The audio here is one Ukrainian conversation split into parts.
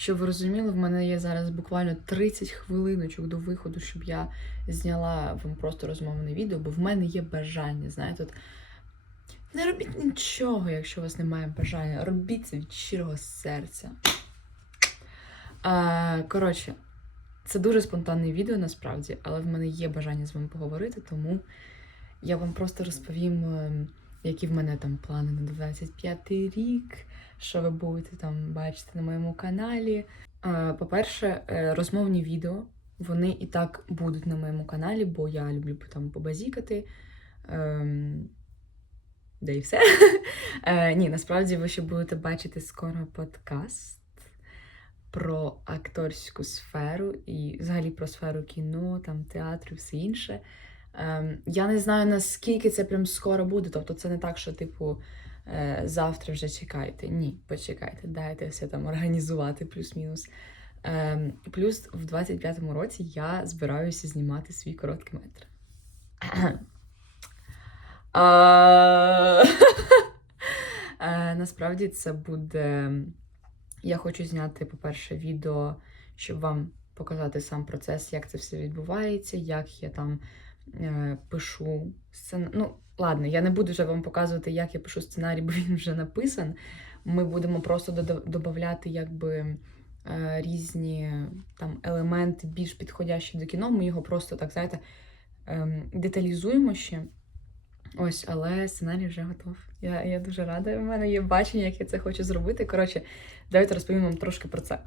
Щоб ви розуміли, в мене є зараз буквально 30 хвилиночок до виходу, щоб я зняла вам просто розмовне відео, бо в мене є бажання. Знаєте, от не робіть нічого, якщо у вас немає бажання. Робіть це від щирого серця. А, коротше, це дуже спонтанне відео насправді, але в мене є бажання з вами поговорити, тому я вам просто розповім, ем, які в мене там плани на 25-й рік, що ви будете там бачити на моєму каналі. По-перше, е, розмовні відео. Вони і так будуть на моєму каналі, бо я люблю там побазікати. Ем, де і все. Е, ні, насправді ви ще будете бачити скоро подкаст про акторську сферу і взагалі про сферу кіно, там, театру все інше. Ем, я не знаю, наскільки це прям скоро буде. Тобто це не так, що, типу, завтра вже чекайте. Ні, почекайте, дайте все там організувати плюс-мінус. Ем, плюс в 25-му році я збираюся знімати свій короткий метр. Е, Насправді це буде. Я хочу зняти, по-перше, відео, щоб вам показати сам процес, як це все відбувається, як я там е, пишу сценарій. Ну, ладно, я не буду вже вам показувати, як я пишу сценарій, бо він вже написан. Ми будемо просто додати якби е, різні там елементи, більш підходящі до кіно. Ми його просто так, знаєте, е, деталізуємо ще. Ось, але сценарій вже готов. Я, я дуже рада. У мене є бачення, як я це хочу зробити. Коротше, давайте розповім вам трошки про це.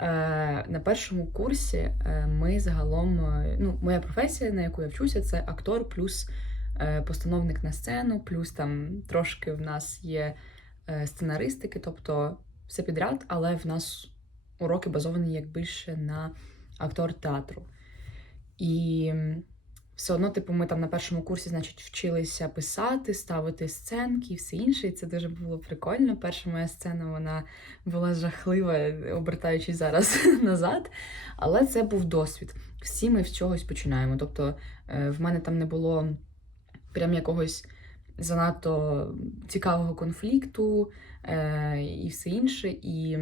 Е, на першому курсі е, ми загалом, е, ну, моя професія, на яку я вчуся, це актор плюс постановник на сцену, плюс там трошки в нас є е, сценаристики, тобто все підряд, але в нас уроки базовані як більше на актор театру. І все одно, типу, ми там на першому курсі, значить, вчилися писати, ставити сценки і все інше. І це дуже було прикольно. Перша моя сцена вона була жахлива, обертаючись зараз назад. Але це був досвід. Всі ми з чогось починаємо. Тобто, е, в мене там не було прям якогось занадто цікавого конфлікту е, і все інше. І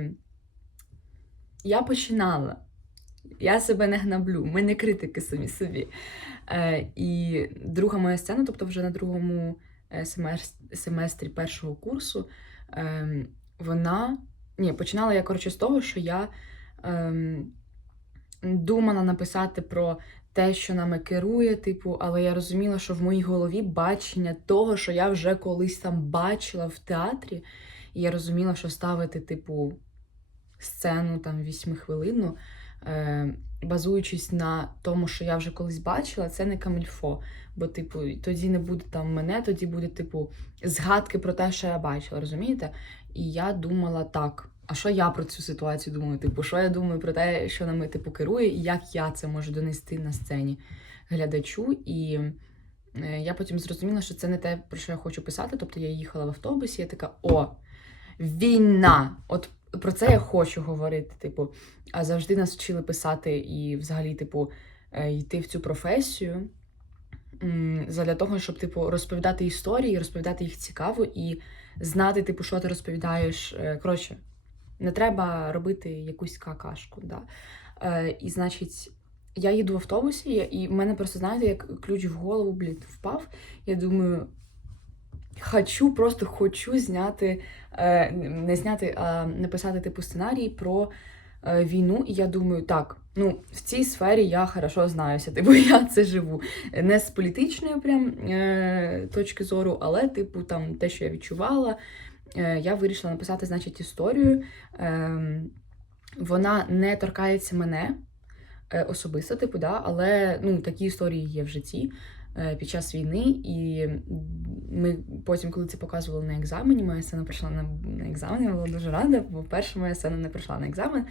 я починала. Я себе не гнаблю, ми не критики самі собі. Е, і друга моя сцена, тобто вже на другому е, семестрі першого курсу, е, вона. Ні, починала я, коротше, з того, що я е, думала написати про те, що нами керує, типу, але я розуміла, що в моїй голові бачення того, що я вже колись там бачила в театрі, і я розуміла, що ставити, типу, сцену там вісьмихвилинну, е, базуючись на тому, що я вже колись бачила, це не камільфо. Бо, типу, тоді не буде там мене, тоді буде, типу, згадки про те, що я бачила, розумієте? І я думала так. А що я про цю ситуацію думаю? Типу, що я думаю про те, що нами типу керує, і як я це можу донести на сцені глядачу. І е, я потім зрозуміла, що це не те, про що я хочу писати. Тобто я їхала в автобусі, я така: о, війна! От про це я хочу говорити. Типу, а завжди нас вчили писати і взагалі, типу, е, йти в цю професію. Задля того, щоб типу розповідати історії, розповідати їх цікаво і знати, типу, що ти розповідаєш. Е, Коротше, не треба робити якусь какашку. Да. Е, і, значить, я їду в автобусі, і в мене просто, знаєте, як ключ в голову, блін, впав. Я думаю, хочу, просто хочу зняти, е, не зняти, а написати типу сценарій про е, війну. І я думаю, так, ну, в цій сфері я хорошо знаюся, типу, я це живу. Не з політичної прям е, точки зору, але, типу, там те, що я відчувала, я вирішила написати, значить, історію. Е, вона не торкається мене е, особисто, типу, да, але ну, такі історії є в житті е, під час війни. І ми потім, коли це показували на екзамені, моя сцена прийшла на, на екзамен, я була дуже рада, бо перша моя сцена не прийшла на екзамен.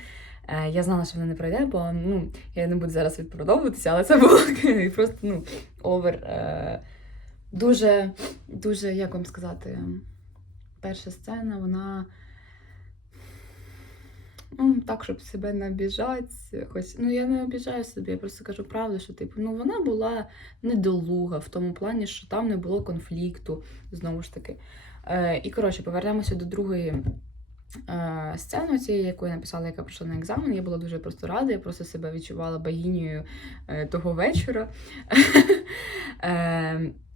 Е, Я знала, що вона не пройде, бо ну, я не буду зараз відпродовуватися, але це було просто ну, овер. Е, Дуже, дуже, як вам сказати, перша сцена, вона. Ну, так, щоб себе не обіжати. Хоч, ну, я не обіжаю себе, я просто кажу правду, що типу, ну, вона була недолуга в тому плані, що там не було конфлікту, знову ж таки. Е, і коротше, повернемося до другої е, сцену цієї, яку я написала, яка прийшла на екзамен. Я була дуже просто рада, я просто себе відчувала богинею е, того вечора.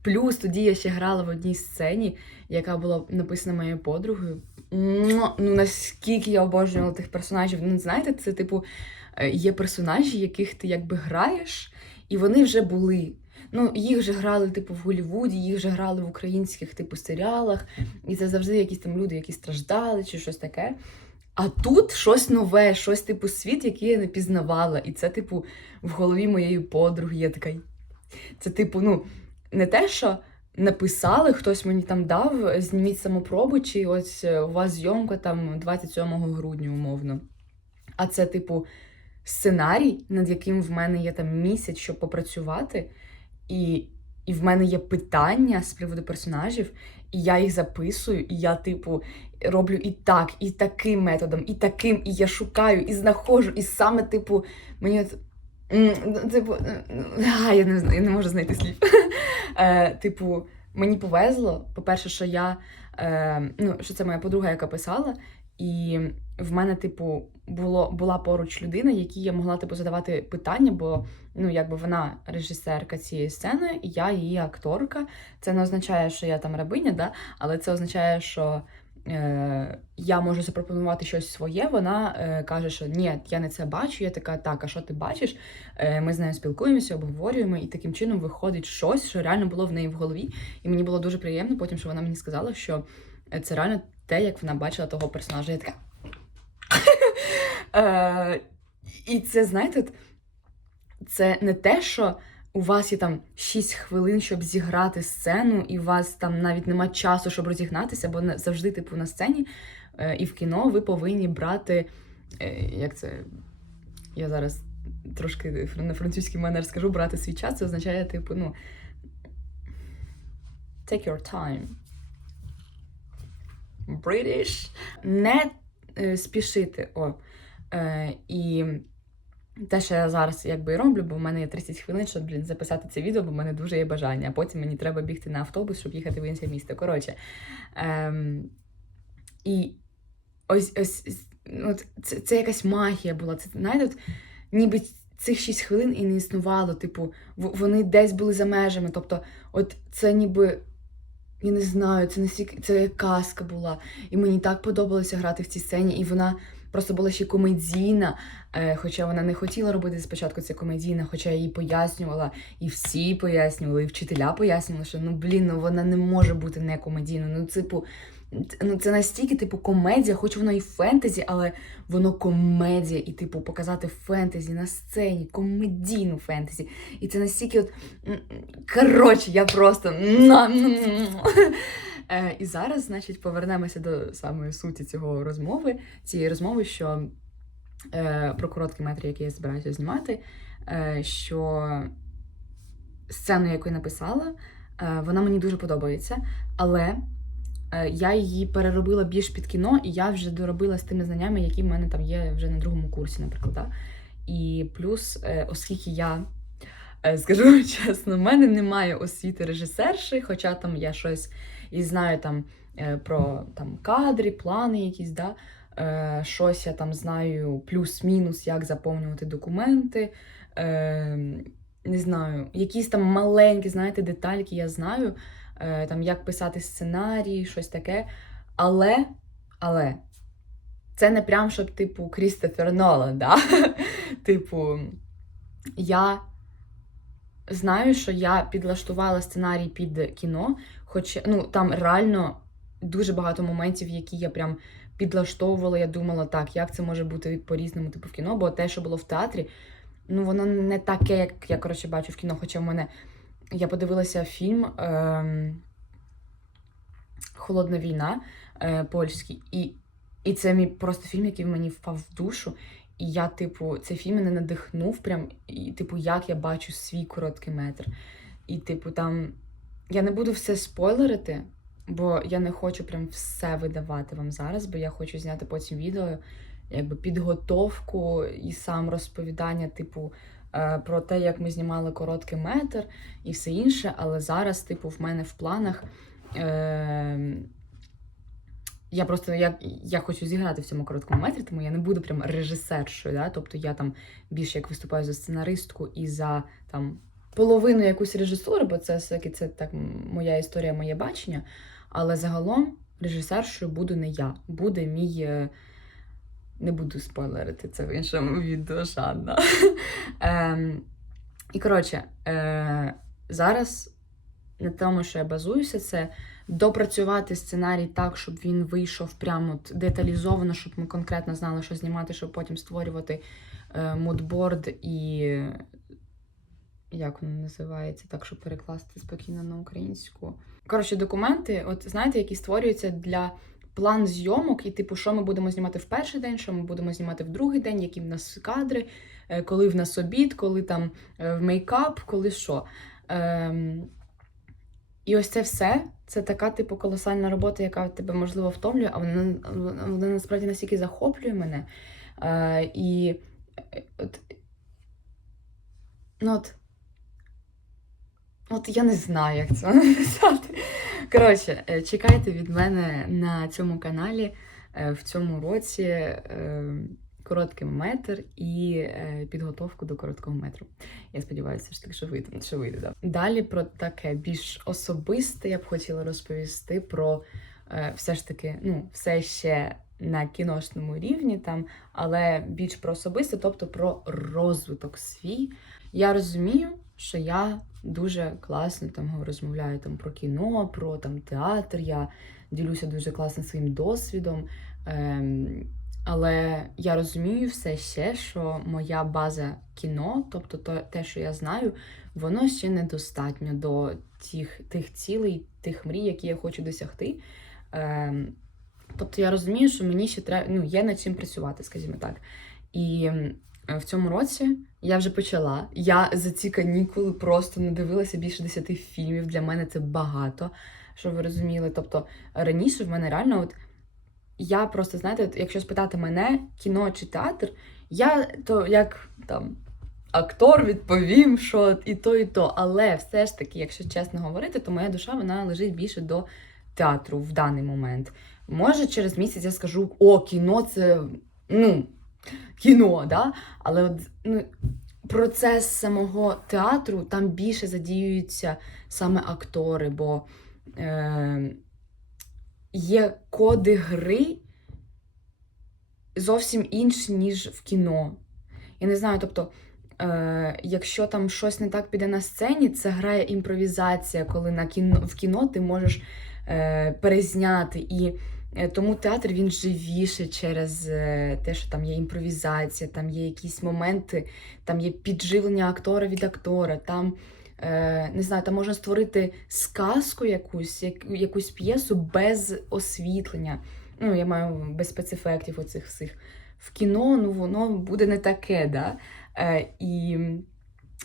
Плюс тоді я ще грала в одній сцені, яка була написана моєю подругою. Ну наскільки я обожнювала тих персонажів. Ну, знаєте, це типу е, є персонажі, яких ти якби граєш, і вони вже були. Ну, їх вже грали, типу, в Голлівуді, їх вже грали в українських типу серіалах, і це завжди якісь там люди, які страждали чи щось таке. А тут щось нове, щось типу світ, який я не пізнавала. І це, типу, в голові моєї подруги. Я така. Це, типу, ну, не те, що написали, хтось мені там дав, зніміть самопробу, чи ось е, у вас зйомка там 27 грудня, умовно. А це, типу, сценарій, над яким в мене є там місяць, щоб попрацювати, і, і в мене є питання з приводу персонажів, і я їх записую, і я, типу, роблю і так, і таким методом, і таким, і я шукаю, і знаходжу, і саме, типу, мені. М, Типу, а, я не знаю, я не можу знайти слів. Е, Типу, мені повезло. По-перше, що я е, ну, що це моя подруга, яка писала, і в мене, типу, було, була поруч людина, якій я могла типу, задавати питання, бо ну, якби вона режисерка цієї сцени, і я її акторка. Це не означає, що я там рабиня, да? але це означає, що я можу запропонувати щось своє. Вона е, каже, що ні, я не це бачу. Я така, так, а що ти бачиш? Е, ми з нею спілкуємося, обговорюємо, і таким чином виходить щось, що реально було в неї в голові. І мені було дуже приємно потім, що вона мені сказала, що е, це реально те, як вона бачила того персонажа. Я така. Е, І це, знаєте, це не те, що у вас є там 6 хвилин, щоб зіграти сцену, і у вас там навіть нема часу, щоб розігнатися, бо завжди, типу, на сцені е, і в кіно ви повинні брати. е, Як це? Я зараз трошки на французький манер скажу, брати свій час, це означає, типу, ну. Take your time. British. Не е, спішити. О. І те, що я зараз якби роблю, бо в мене є 30 хвилин, щоб блін, записати це відео, бо в мене дуже є бажання. А потім мені треба бігти на автобус, щоб їхати в інше місто. Коротше. Ем, і ось ось ну, от це, це якась магія була. Це знаєте, от, ніби цих 6 хвилин і не існувало. Типу, вони десь були за межами. Тобто, от це ніби. Я не знаю, це настільки це як казка була. І мені так подобалося грати в цій сцені, і вона просто була ще комедійна. Е, хоча вона не хотіла робити спочатку це комедійна, хоча я їй пояснювала, і всі пояснювали, і вчителя пояснювали, що ну блін, ну вона не може бути не комедійна. Ну, типу, ну це настільки, типу, комедія, хоч воно і фентезі, але воно комедія, і, типу, показати фентезі на сцені, комедійну фентезі. І це настільки от. Коротше, я просто. Е, І зараз, значить, повернемося до самої суті цього розмови, цієї розмови, що е, про короткі метри, які я збираюся знімати, е, що сцену, яку я написала, вона мені дуже подобається, але я її переробила більш під кіно, і я вже доробила з тими знаннями, які в мене там є вже на другому курсі, наприклад. Да? І плюс, е, оскільки я. е, Скажу чесно, в мене немає освіти режисерші, хоча там я щось і знаю там е, про там кадри, плани якісь, да? е, щось я там знаю плюс-мінус, як заповнювати документи. Е, не знаю, якісь там маленькі, знаєте, детальки я знаю, е, там як писати сценарій, щось таке. Але, але, це не прям, щоб, типу, Крістофер Нолан, да? Типу, я знаю, що я підлаштувала сценарій під кіно, хоч ну, там реально дуже багато моментів, які я прям підлаштовувала. Я думала, так, як це може бути по-різному, типу, в кіно, бо те, що було в театрі, ну воно не таке, як я коротше бачу в кіно. Хоча в мене я подивилася фільм ем, Холодна війна е, польський, і, і це мій просто фільм, який мені впав в душу. І я, типу, цей фільм мене надихнув, прям, і, типу, як я бачу свій короткий метр. І, типу, там я не буду все спойлерити, бо я не хочу прям все видавати вам зараз, бо я хочу зняти потім відео, якби підготовку і сам розповідання, типу, про те, як ми знімали короткий метр і все інше. Але зараз, типу, в мене в планах. Е- я просто я, я хочу зіграти в цьому короткому метрі, тому я не буду прям режисершою. Да? Тобто я там більше як виступаю за сценаристку і за там половину якусь режисуру, бо це все-таки це так моя історія, моє бачення. Але загалом режисершою буду не я, буде мій. Не буду спойлерити це в іншому відео Жанна. ем, і коротше, е, зараз на тому, що я базуюся, це допрацювати сценарій так, щоб він вийшов прямо деталізовано, щоб ми конкретно знали, що знімати, щоб потім створювати е, і. Як воно називається, так, щоб перекласти спокійно на українську. Коротше, документи, от знаєте, які створюються для план зйомок, і типу, що ми будемо знімати в перший день, що ми будемо знімати в другий день, які в нас кадри, е, коли в нас обід, коли там е, в мейкап, коли що. Ем, і ось це все це така, типу, колосальна робота, яка тебе можливо втомлює, а вона, вона насправді настільки захоплює мене. Е, і е, от, ну от, от я не знаю, як це написати. Коротше, е, чекайте від мене на цьому каналі е, в цьому році е, короткий метр і підготовку до короткого метру. Я сподіваюся, що таки, що вийде, що вийде. Да. Далі про таке більш особисте я б хотіла розповісти про все ж таки, ну, все ще на кіношному рівні, там, але більш про особисте, тобто про розвиток свій. Я розумію, що я дуже класно там розмовляю там про кіно, про там театр. Я ділюся дуже класно своїм досвідом. Ем, але я розумію все ще, що моя база кіно, тобто то, те, що я знаю, воно ще недостатньо до тих, тих цілей, тих мрій, які я хочу досягти. Ем, тобто я розумію, що мені ще треба ну, є над чим працювати, скажімо так. І в цьому році я вже почала. Я за ці канікули просто надивилася більше 10 фільмів. Для мене це багато, щоб ви розуміли. Тобто раніше в мене реально от. Я просто, знаєте, от якщо спитати мене, кіно чи театр, я то як там актор відповім, що і то, і то. Але все ж таки, якщо чесно говорити, то моя душа вона лежить більше до театру в даний момент. Може, через місяць я скажу: о, кіно це ну, кіно, да? але от, ну, процес самого театру там більше задіюються саме актори, бо. Е- є коди гри зовсім інші, ніж в кіно. Я не знаю, тобто, е, якщо там щось не так піде на сцені, це грає імпровізація, коли на кіно, в кіно ти можеш е, перезняти. І тому театр він живіше через е, те, що там є імпровізація, там є якісь моменти, там є підживлення актора від актора. там е, не знаю, там можна створити сказку якусь, якусь п'єсу без освітлення. Ну, я маю без спецефектів оцих всіх. В кіно ну, воно буде не таке, да? Е, і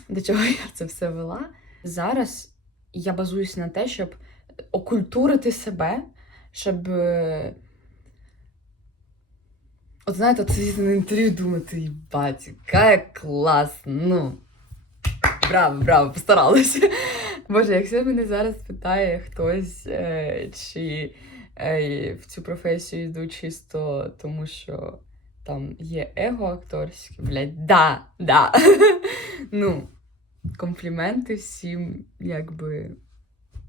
до чого я це все вела? Зараз я базуюся на те, щоб окультурити себе, щоб. е, От знаєте, от сидіти на інтерв'ю думати, їбать, яка класна, ну. Браво, браво, постаралася. Боже, якщо мене зараз питає хтось, е, чи е, в цю професію йду чисто тому, що там є его акторське, блядь, да, да. ну, компліменти всім, якби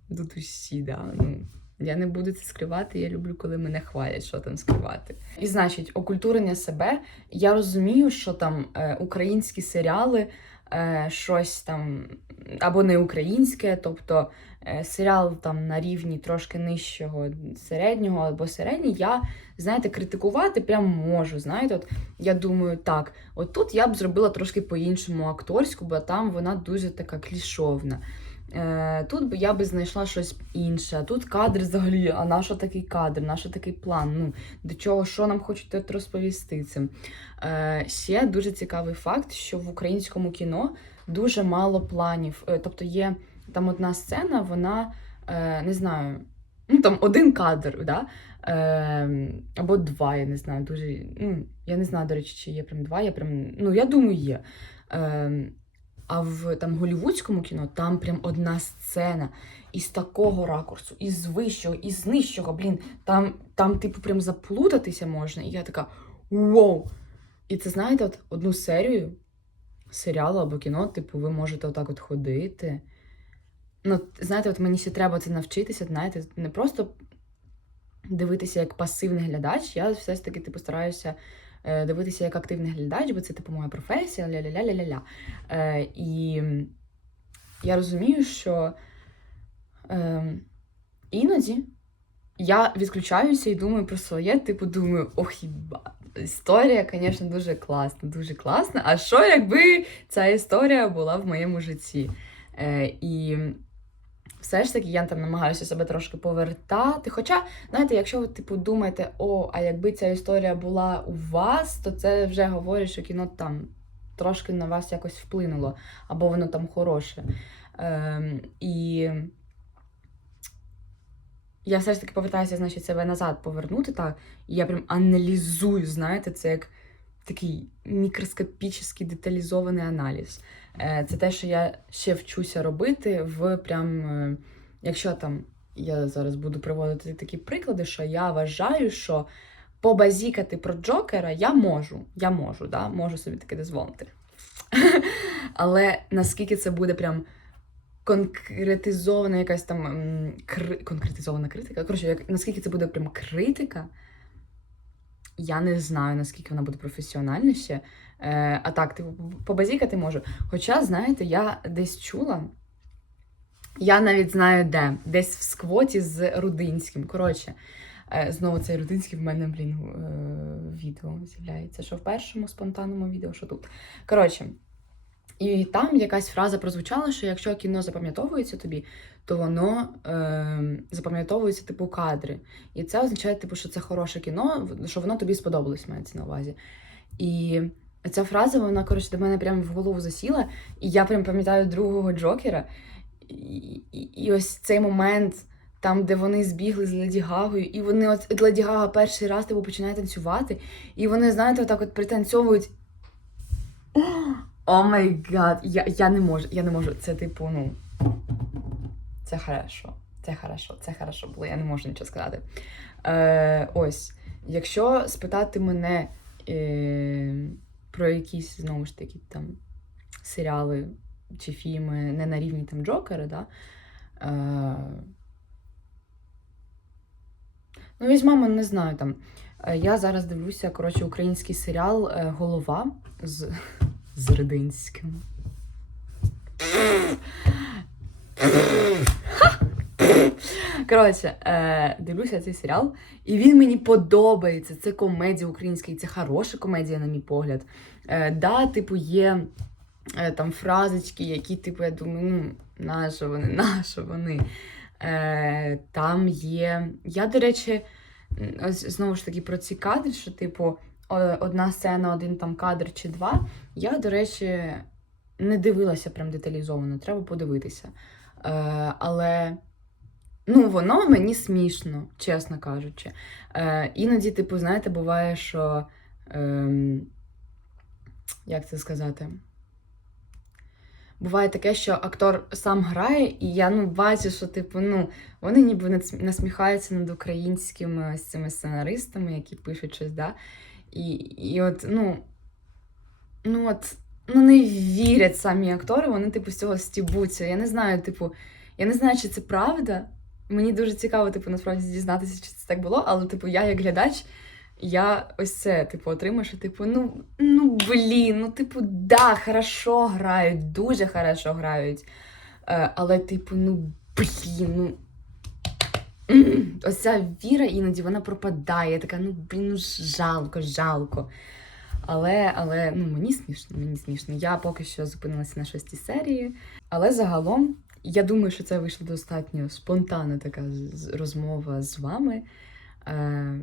до душі, да. Ну, я не буду це скривати, я люблю, коли мене хвалять, що там скривати. І значить, окультурення себе. Я розумію, що там е, українські серіали е, щось там або не українське, тобто е, серіал там на рівні трошки нижчого середнього або середній, я, знаєте, критикувати прям можу. Знаєте, от я думаю, так, от тут я б зробила трошки по-іншому акторську, бо там вона дуже така клішовна. Е, Тут я би знайшла щось інше. Тут кадр взагалі, а на що такий кадр, на що такий план? Ну, До чого, що нам хочуть розповісти цим? Е, Ще дуже цікавий факт, що в українському кіно дуже мало планів. Е, Тобто є там одна сцена, вона е, не знаю, ну там один кадр, да? е, або два, я не знаю. Дуже, ну, Я не знаю, до речі, чи є прям два, я прям, ну я думаю, є. Е, А в там голівудському кіно там прям одна сцена із такого ракурсу, із вищого, із нижчого, блін, там, там, типу, прям заплутатися можна. І я така вау! І це знаєте, от одну серію серіалу або кіно, типу, ви можете отак от ходити. Ну, знаєте, от мені ще треба це навчитися, знаєте, не просто дивитися як пасивний глядач, я все ж таки типу, стараюся дивитися як активний глядач, бо це типу моя професія, ля-ля-ля-ля-ля-ля. Е, і я розумію, що е, іноді я відключаюся і думаю про своє, типу, думаю, ох, хіба. Історія, звісно, дуже класна, дуже класна. А що, якби ця історія була в моєму житті? Е, і все ж таки я там намагаюся себе трошки повертати. Хоча, знаєте, якщо ви типу думаєте, о, а якби ця історія була у вас, то це вже говорить, що кіно там трошки на вас якось вплинуло, або воно там хороше. Ем, і я все ж таки повертаюся, значить, себе назад повернути, так, і я прям аналізую, знаєте, це як такий мікроскопічний деталізований аналіз. Е, Це те, що я ще вчуся робити в прям, е, якщо там я зараз буду приводити такі приклади, що я вважаю, що побазікати про Джокера я можу. Я можу, да? можу собі таке дозволити. Але наскільки це буде прям конкретизована якась там конкретизована критика. Коротше, як... наскільки це буде прям критика, я не знаю, наскільки вона буде професіональна ще. Е, а так, типу, побазікати можу. Хоча, знаєте, я десь чула. Я навіть знаю де, десь в сквоті з Рудинським. Коротше, е, знову цей Рудинський в мене, блін, е, відео з'являється. Що в першому спонтанному відео, що тут. Коротше, і там якась фраза прозвучала, що якщо кіно запам'ятовується тобі, то воно е, запам'ятовується типу кадри. І це означає, типу, що це хороше кіно, що воно тобі сподобалось, мається на увазі. І ця фраза, вона, коротше, до мене прямо в голову засіла, і я прям пам'ятаю другого Джокера. І, і, і ось цей момент, там, де вони збігли з Леді Гагою, і вони от Леді Гага перший раз типу, починає танцювати, і вони, знаєте, отак от пританцьовують. О май гад, я, не можу, я не можу. Це типу, ну. Це хорошо. Це хорошо, це хорошо було, я не можу нічого сказати. Е, Ось, якщо спитати мене е, про якісь, знову ж таки, там серіали чи фільми не на рівні там Джокера, да? Е, ну, візьмемо, не знаю там. Е, Я зараз дивлюся, коротше, український серіал е, Голова з, з Ридинським. Коротше, е, дивлюся цей серіал, і він мені подобається. Це комедія українська, і це хороша комедія, на мій погляд. Е, да, типу, є е, там фразочки, які, типу, я думаю, ну, нащо вони, нащо вони. Е, там є. Я, до речі, ось знову ж таки про ці кадри, що, типу, одна сцена, один там кадр чи два. Я, до речі, не дивилася прям деталізовано, треба подивитися. Е, але ну, воно мені смішно, чесно кажучи. Е, іноді, типу, знаєте, буває, що. Ем, як це сказати? Буває таке, що актор сам грає, і я ну, бачу, що типу, ну, вони ніби насміхаються над українськими ось цими сценаристами, які пишуть щось, да? І, і от, ну, ну от, ну не вірять самі актори, вони, типу, з цього стібуться. Я не знаю, типу, я не знаю, чи це правда. Мені дуже цікаво, типу, насправді дізнатися, чи це так було, але, типу, я як глядач, я ось це, типу, отримую, що, типу, ну, ну блін, ну, типу, да, хорошо грають, дуже хорошо грають. Е, але, типу, ну, блін, ну. Ось ця віра іноді вона пропадає. Така, ну блін, ну жалко, жалко. Але, але ну, мені смішно, мені смішно. Я поки що зупинилася на шостій серії. Але загалом, я думаю, що це вийшла достатньо спонтанна така розмова з вами. Е,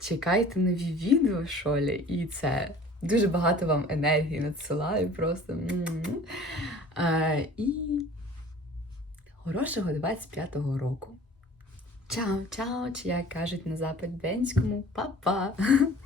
чекайте нові відео, шолі, і це дуже багато вам енергії надсилаю просто. Е, і хорошого 25-го року. Чао, чао, чи як кажуть на западенському, па-па!